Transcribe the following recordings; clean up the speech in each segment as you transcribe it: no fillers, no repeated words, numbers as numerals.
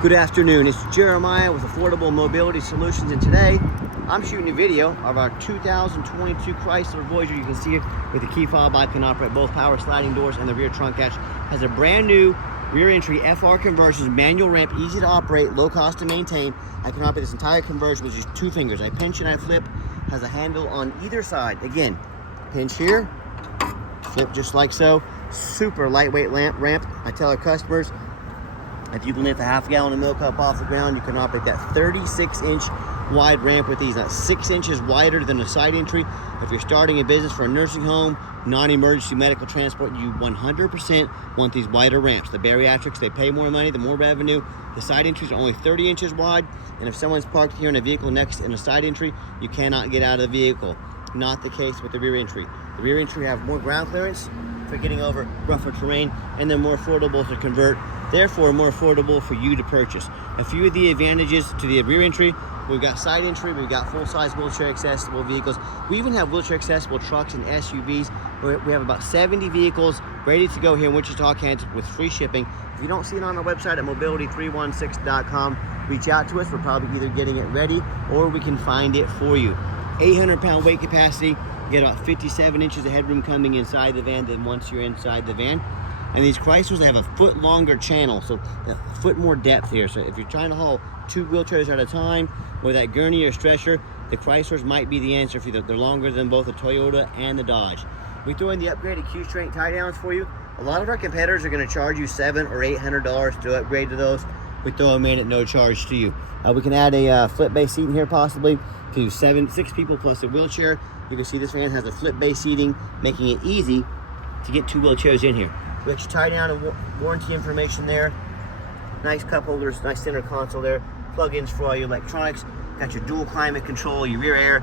Good afternoon, it's Jeremiah with Affordable Mobility Solutions, and today I'm shooting a video of our 2022 Chrysler Voyager. You can see it with the key fob. I can operate both power sliding doors and the rear trunk hatch. Has a brand new rear entry FR conversions, manual ramp, easy to operate, low cost to maintain. I can operate this entire conversion with just 2 fingers. I pinch and I flip. Has a handle on either side. Again, pinch here, flip just like so. Super lightweight ramp. I tell our customers, if you can lift a half gallon of milk up off the ground, you can operate that 36-inch wide ramp with these. That's 6 inches wider than a side entry. If you're starting a business for a nursing home, non-emergency medical transport, you 100% want these wider ramps. The bariatrics, they pay more money, the more revenue. The side entries are only 30 inches wide, and if someone's parked here in a vehicle next in a side entry, you cannot get out of the vehicle. Not the case with the rear entry. The rear entry have more ground clearance for getting over rougher terrain, and they're more affordable to convert, therefore more affordable for you to purchase. A few of the advantages to the rear entry: we've got side entry, we've got full-size wheelchair accessible vehicles. We even have wheelchair accessible trucks and SUVs. We have about 70 vehicles ready to go here in Wichita, Kansas with free shipping. If you don't see it on our website at mobility316.com, reach out to us. We're probably either getting it ready or we can find it for you. 800-pound weight capacity. You get about 57 inches of headroom coming inside the van than once you're inside the van. And these Chryslers, they have a foot longer channel, so a foot more depth here. So if you're trying to haul 2 wheelchairs at a time with that gurney or stretcher, the Chryslers might be the answer for you. They're longer than both the Toyota and the Dodge. We throw in the upgraded Q-strength tie downs for you. A lot of our competitors are going to charge you $700 or $800 to upgrade to those. We throw them in at no charge to you. We can add a flip base seating here possibly to 6 people plus a wheelchair. You can see this van has a flip base seating, making it easy to get 2 wheelchairs in here. We got your tie down and warranty information there. Nice cup holders, nice center console there. Plug-ins for all your electronics. Got your dual climate control, your rear air.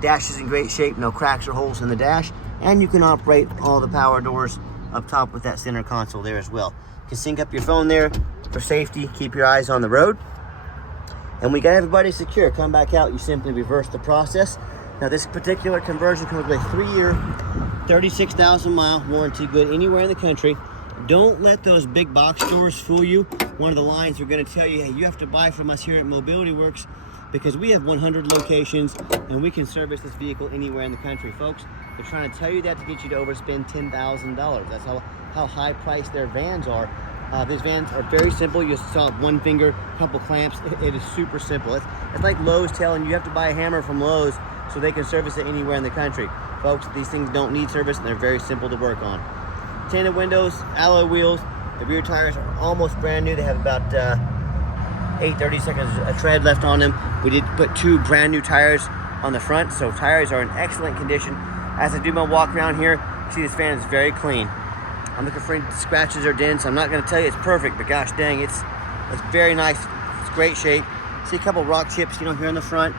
Dash is in great shape, no cracks or holes in the dash. And you can operate all the power doors up top with that center console there as well. You can sync up your phone there for safety, keep your eyes on the road. And we got everybody secure. Come back out, you simply reverse the process. Now this particular conversion comes with a 3-year, 36,000 mile warranty, good anywhere in the country. Don't let those big box stores fool you. One of the lines are going to tell you, hey, you have to buy from us here at Mobility Works because we have 100 locations and we can service this vehicle anywhere in the country. Folks, they're trying to tell you that to get you to overspend $10,000. That's how high priced their vans are. These vans are very simple. You just saw 1 finger, couple clamps. It is super simple. It's like Lowe's telling you have to buy a hammer from Lowe's so they can service it anywhere in the country. Folks, these things don't need service and they're very simple to work on. Tinted windows, alloy wheels. The rear tires are almost brand new. They have about 30 seconds of tread left on them. We did put 2 brand new tires on the front, so tires are in excellent condition. As I do my walk around here, you see this van is very clean. I'm looking for any scratches or dents. I'm not gonna tell you it's perfect, but gosh dang, it's very nice. It's great shape. See a couple rock chips, here in the front,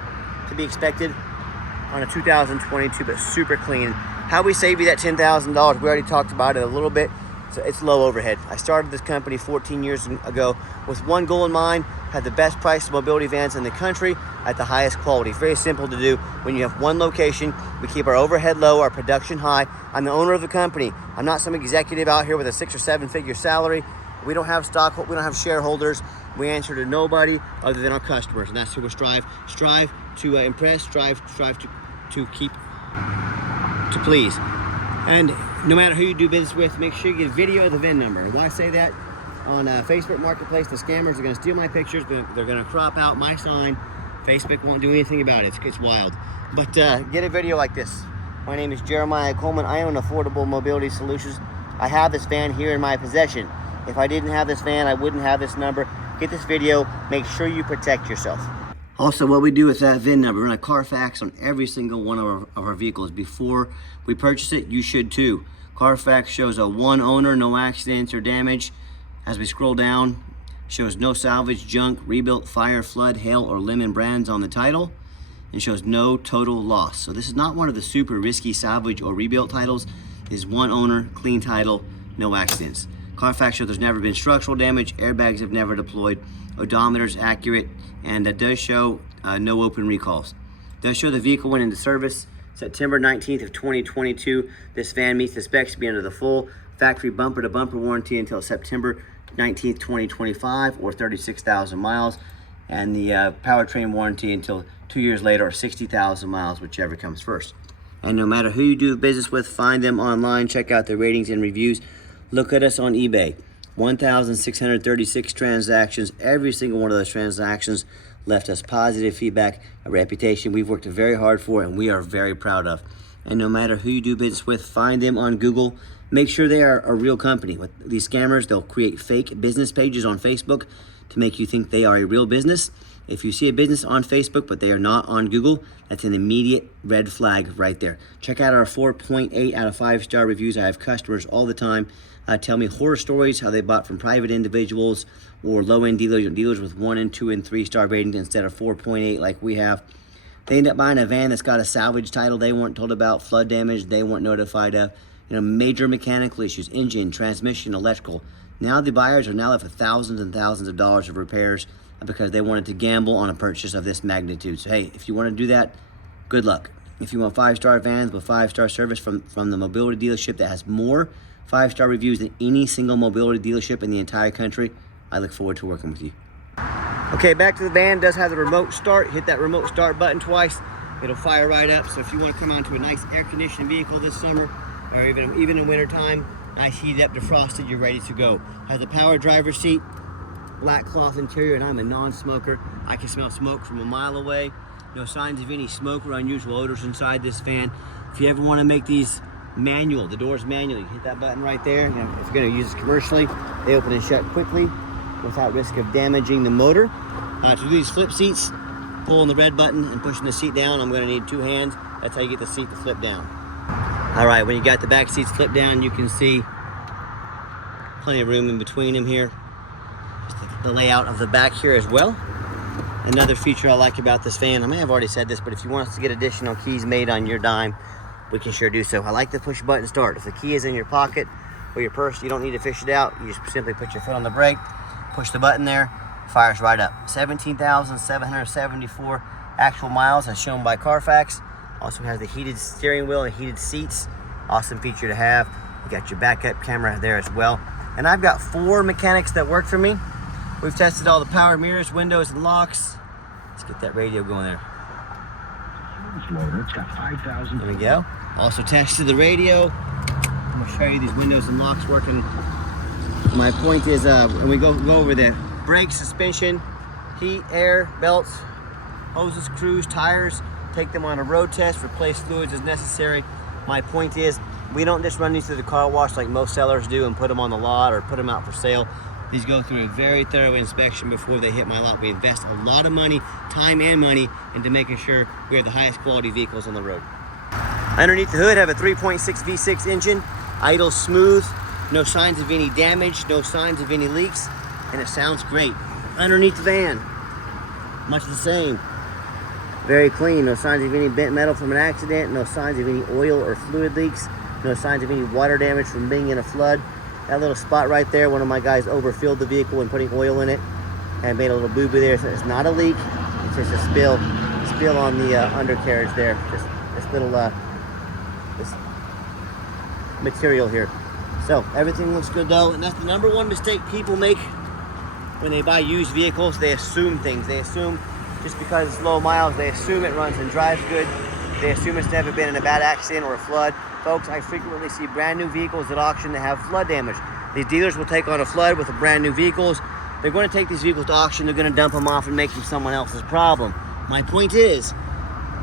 to be expected on a 2022, but super clean. How we save you that $10,000, we already talked about it a little bit. So it's low overhead. I started this company 14 years ago with one goal in mind: had the best price mobility vans in the country at the highest quality. It's very simple to do. When you have one location, we keep our overhead low, our production high. I'm the owner of the company. I'm not some executive out here with a 6 or 7 figure salary. We don't have stock, we don't have shareholders. We answer to nobody other than our customers, and that's who we strive to impress, strive to keep, to please. And no matter who you do business with, make sure you get a video of the VIN number. Why I say that? On Facebook Marketplace, the scammers are going to steal my pictures. They're going to crop out my sign. Facebook won't do anything about it. It's wild. But get a video like this. My name is Jeremiah Coleman. I own Affordable Mobility Solutions. I have this van here in my possession. If I didn't have this van, I wouldn't have this number. Get this video. Make sure you protect yourself. Also, what we do with that VIN number, we're going to Carfax on every single one of our vehicles. Before we purchase it, you should too. Carfax shows a 1 owner, no accidents or damage. As we scroll down, shows no salvage, junk, rebuilt, fire, flood, hail, or lemon brands on the title, and shows no total loss. So this is not one of the super risky salvage or rebuilt titles. It is 1 owner, clean title, no accidents. Carfax shows there's never been structural damage, airbags have never deployed, odometer's accurate, and that does show no open recalls. It does show the vehicle went into service September 19th of 2022. This van meets the specs to be under the full factory bumper to bumper warranty until September 19th, 2025, or 36,000 miles. And the powertrain warranty until 2 years later, or 60,000 miles, whichever comes first. And no matter who you do business with, find them online, check out their ratings and reviews. Look at us on eBay. 1,636 transactions. Every single one of those transactions left us positive feedback, a reputation we've worked very hard for and we are very proud of. And no matter who you do business with, find them on Google. Make sure they are a real company. With these scammers, they'll create fake business pages on Facebook to make you think they are a real business. If you see a business on Facebook, but they are not on Google, that's an immediate red flag right there. Check out our 4.8 out of 5-star reviews. I have customers all the time tell me horror stories, how they bought from private individuals or low-end dealers with 1 and 2 and 3-star ratings instead of 4.8 like we have. They end up buying a van that's got a salvage title they weren't told about, flood damage they weren't notified of, major mechanical issues, engine, transmission, electrical. Now the buyers are now left with thousands and thousands of dollars of repairs because they wanted to gamble on a purchase of this magnitude. So hey, if you want to do that, good luck. If you want 5-star vans with 5-star service from the mobility dealership that has more 5-star reviews than any single mobility dealership in the entire country, I look forward to working with you. Okay, back to the van. It does have the remote start. Hit that remote start button twice. It'll fire right up. So if you want to come onto a nice air-conditioned vehicle this summer, or even in winter time, nice heated up, defrosted, you're ready to go. Has a power driver's seat, black cloth interior, and I'm a non-smoker. I can smell smoke from a mile away. No signs of any smoke or unusual odors inside this van. If you ever want to make these manual, the doors manual, you hit that button right there. If you're going to use this commercially, they open and shut quickly without risk of damaging the motor. To do these flip seats, pulling the red button and pushing the seat down, I'm going to need 2 hands. That's how you get the seat to flip down. All right, when you got the back seats flipped down, you can see plenty of room in between them here. Just the layout of the back here as well. Another feature I like about this van, I may have already said this, but if you want us to get additional keys made on your dime, we can sure do so. I like the push button start. If the key is in your pocket or your purse, you don't need to fish it out. You just simply put your foot on the brake, push the button there, fires right up. 17,774 actual miles as shown by Carfax. Also has the heated steering wheel and heated seats. Awesome feature to have. You got your backup camera there as well. And I've got 4 mechanics that work for me. We've tested all the power mirrors, windows, and locks. Let's get that radio going there. It's got 5,000. There we go. Also tested the radio. I'm gonna show you these windows and locks working. My point is, when we go over the brakes, suspension, heat, air, belts, hoses, screws, tires, take them on a road test, replace fluids as necessary. My point is, we don't just run these through the car wash like most sellers do and put them on the lot or put them out for sale. These go through a very thorough inspection before they hit my lot. We invest a lot of money, time and money, into making sure we have the highest quality vehicles on the road. Underneath the hood, have a 3.6 V6 engine, idle smooth, no signs of any damage, no signs of any leaks, and it sounds great. Underneath the van, much the same. Very clean, no signs of any bent metal from an accident, no signs of any oil or fluid leaks, no signs of any water damage from being in a flood. That little spot right there, one of my guys overfilled the vehicle when putting oil in it and made a little boo-boo there. So it's not a leak, it's just a spill on the undercarriage there. Just this little this material here. So everything looks good though, and that's the number one mistake people make when they buy used vehicles. They assume things. They assume just because it's low miles, they assume it runs and drives good. They assume it's never been in a bad accident or a flood. Folks, I frequently see brand new vehicles at auction that have flood damage. These dealers will take on a flood with the brand new vehicles. They're going to take these vehicles to auction. They're going to dump them off and make them someone else's problem. My point is,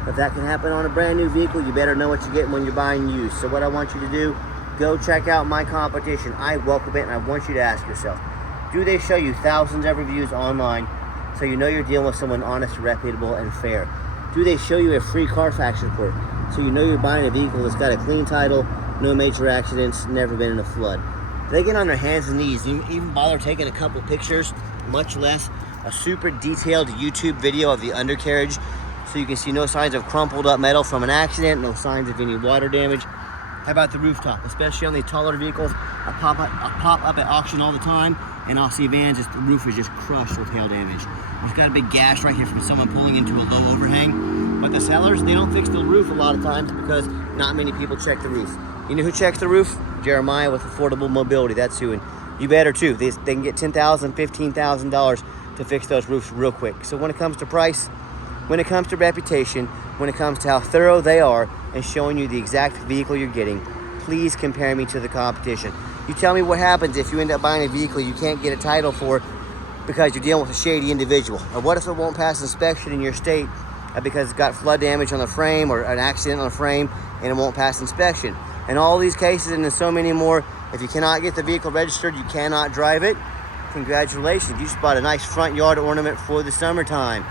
if that can happen on a brand new vehicle, you better know what you're getting when you're buying used. So what I want you to do, go check out my competition. I welcome it, and I want you to ask yourself, do they show you thousands of reviews online so you know you're dealing with someone honest, reputable, and fair? Do they show you a free Carfax report so you know you're buying a vehicle that's got a clean title, no major accidents, never been in a flood? They get on their hands and knees, even bother taking a couple pictures, much less a super detailed YouTube video of the undercarriage so you can see no signs of crumpled up metal from an accident, no signs of any water damage. How about the rooftop? Especially on these taller vehicles, I pop up at auction all the time, and I'll see vans, the roof is just crushed with hail damage. There's got a big gash right here from someone pulling into a low overhang. But the sellers, they don't fix the roof a lot of times because not many people check the roof. You know who checks the roof? Jeremiah with Affordable Mobility. That's who. And you better too. They can get $10,000, $15,000 to fix those roofs real quick. So when it comes to price, when it comes to reputation, when it comes to how thorough they are and showing you the exact vehicle you're getting, please compare me to the competition. You tell me what happens if you end up buying a vehicle you can't get a title for because you're dealing with a shady individual. Or what if it won't pass inspection in your state because it's got flood damage on the frame or an accident on the frame and it won't pass inspection? In all these cases and in so many more, if you cannot get the vehicle registered, you cannot drive it, congratulations, you just bought a nice front yard ornament for the summertime.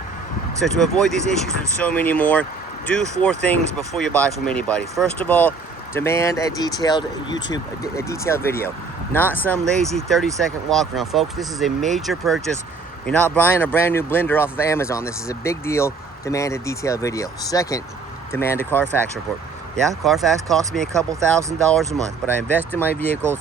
So to avoid these issues and so many more, do 4 things before you buy from anybody. First of all, demand a detailed detailed video, not some lazy 30-second walk around. Folks, this is a major purchase. You're not buying a brand new blender off of Amazon. This is a big deal. Demand a detailed video. Second, demand a Carfax report. Yeah, Carfax costs me a couple $1,000s a month, but I invest in my vehicles.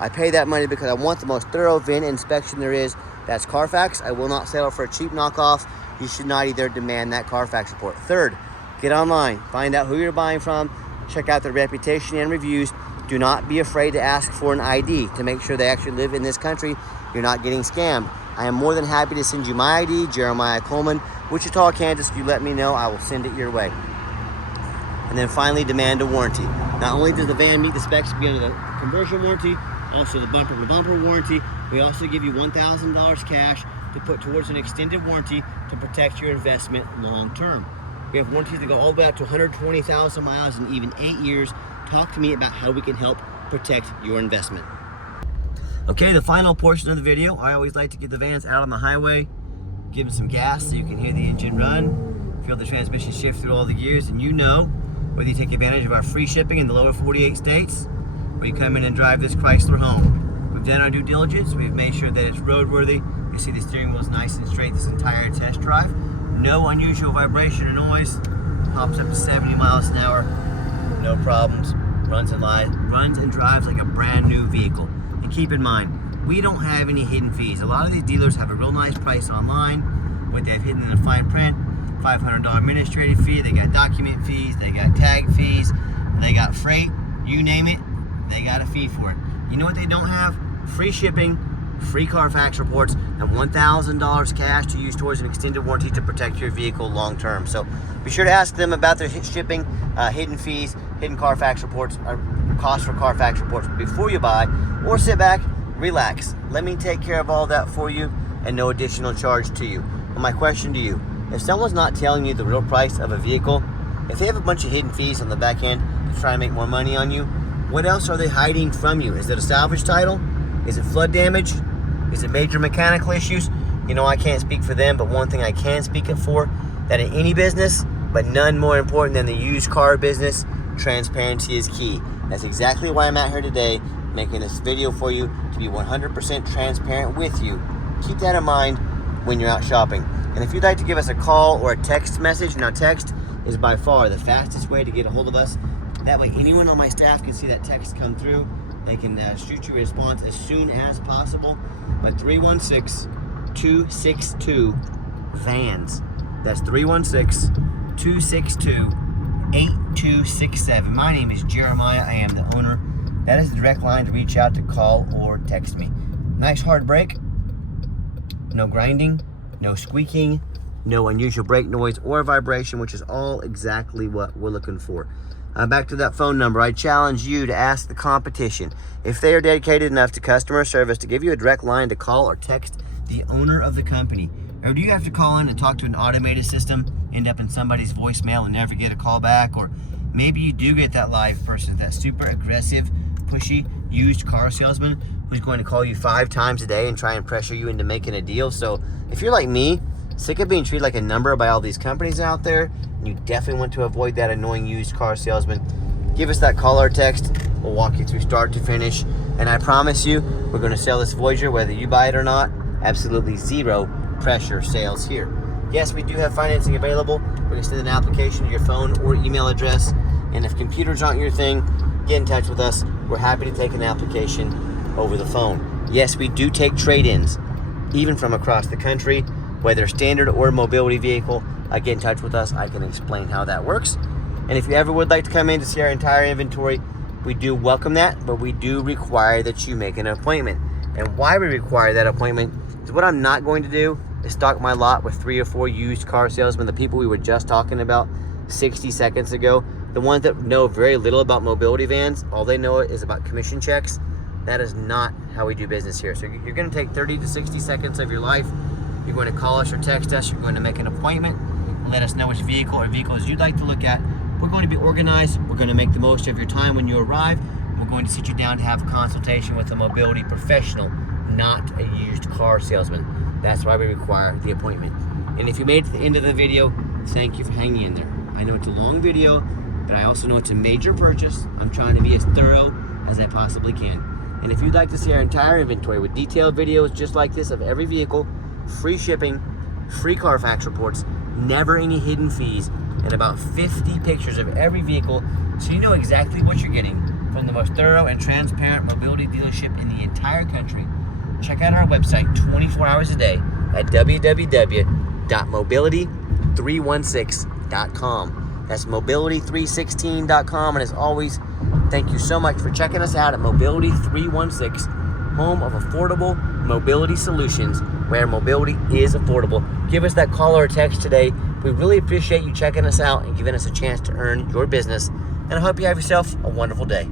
I pay that money because I want the most thorough VIN inspection there is. That's Carfax. I will not settle for a cheap knockoff. You should not either demand that Carfax report. Third, get online. Find out who you're buying from. Check out their reputation and reviews. Do not be afraid to ask for an ID to make sure they actually live in this country. You're not getting scammed. I am more than happy to send you my ID, Jeremiah Coleman, Wichita, Kansas. If you let me know, I will send it your way. And then finally, demand a warranty. Not only does the van meet the specs to be under the conversion warranty, also the bumper-to-bumper warranty, we also give you $1,000 cash to put towards an extended warranty to protect your investment long-term. We have warranties that go all the way up to 120,000 miles and even 8 years. Talk to me about how we can help protect your investment. Okay, the final portion of the video, I always like to get the vans out on the highway, give them some gas so you can hear the engine run, feel the transmission shift through all the gears, and you know whether you take advantage of our free shipping in the lower 48 states or you come in and drive this Chrysler home. We've done our due diligence. We've made sure that it's roadworthy. You see the steering wheel is nice and straight this entire test drive. No unusual vibration or noise. Pops up to 70 miles an hour. No problems. Runs and drives like a brand new vehicle. And keep in mind, we don't have any hidden fees. A lot of these dealers have a real nice price online. What they've hidden in the fine print, $500 administrative fee. They got document fees. They got tag fees. They got freight. You name it, they got a fee for it. You know what they don't have? Free shipping, free Carfax reports, and $1,000 cash to use towards an extended warranty to protect your vehicle long term. So be sure to ask them about their shipping, hidden fees, hidden Carfax reports, or cost for Carfax reports before you buy, or sit back, relax. Let me take care of all that for you and no additional charge to you. But my question to you, if someone's not telling you the real price of a vehicle, if they have a bunch of hidden fees on the back end to try and make more money on you, what else are they hiding from you? Is it a salvage title? Is it flood damage? Is it major mechanical issues? You know, I can't speak for them, but one thing I can speak for, that in any business, but none more important than the used car business, transparency is key. That's exactly why I'm out here today, making this video for you to be 100% transparent with you. Keep that in mind when you're out shopping. And if you'd like to give us a call or a text message, now text is by far the fastest way to get a hold of us. That way anyone on my staff can see that text come through. They can shoot you a response as soon as possible. But 316-262-VANS. That's 316-262-8267. My name is Jeremiah. I am the owner. That is the direct line to reach out to call or text me. Nice hard brake. No grinding. No squeaking. No unusual brake noise or vibration, which is all exactly what we're looking for. Back to that phone number, I challenge you to ask the competition if they are dedicated enough to customer service to give you a direct line to call or text the owner of the company. Or do you have to call in and talk to an automated system, end up in somebody's voicemail and never get a call back? Or maybe you do get that live person, that super aggressive, pushy, used car salesman who's going to call you 5 times a day and try and pressure you into making a deal. So if you're like me, sick of being treated like a number by all these companies out there, and you definitely want to avoid that annoying used car salesman, give us that call or text. We'll walk you through start to finish. And I promise you, we're going to sell this Voyager whether you buy it or not. Absolutely zero pressure sales here. Yes, we do have financing available. We're going to send an application to your phone or email address. And if computers aren't your thing, get in touch with us. We're happy to take an application over the phone. Yes, we do take trade-ins, even from across the country. Whether standard or mobility vehicle, get in touch with us. I can explain how that works. And if you ever would like to come in to see our entire inventory, we do welcome that, but we do require that you make an appointment. And why we require that appointment is what I'm not going to do is stock my lot with 3 or 4 used car salesmen, the people we were just talking about 60 seconds ago, the ones that know very little about mobility vans. All they know is about commission checks. That is not how we do business here. So you're going to take 30 to 60 seconds of your life. You're going to call us or text us. You're going to make an appointment. Let us know which vehicle or vehicles you'd like to look at. We're going to be organized. We're going to make the most of your time when you arrive. We're going to sit you down to have a consultation with a mobility professional, not a used car salesman. That's why we require the appointment. And if you made it to the end of the video, thank you for hanging in there. I know it's a long video, but I also know it's a major purchase. I'm trying to be as thorough as I possibly can. And if you'd like to see our entire inventory with detailed videos just like this of every vehicle, free shipping, free Carfax reports, never any hidden fees, and about 50 pictures of every vehicle so you know exactly what you're getting from the most thorough and transparent mobility dealership in the entire country, check out our website 24 hours a day at www.mobility316.com. That's mobility316.com. And as always, thank you so much for checking us out at Mobility 316, home of affordable mobility solutions, where mobility is affordable. Give us that call or text today. We really appreciate you checking us out and giving us a chance to earn your business. And I hope you have yourself a wonderful day.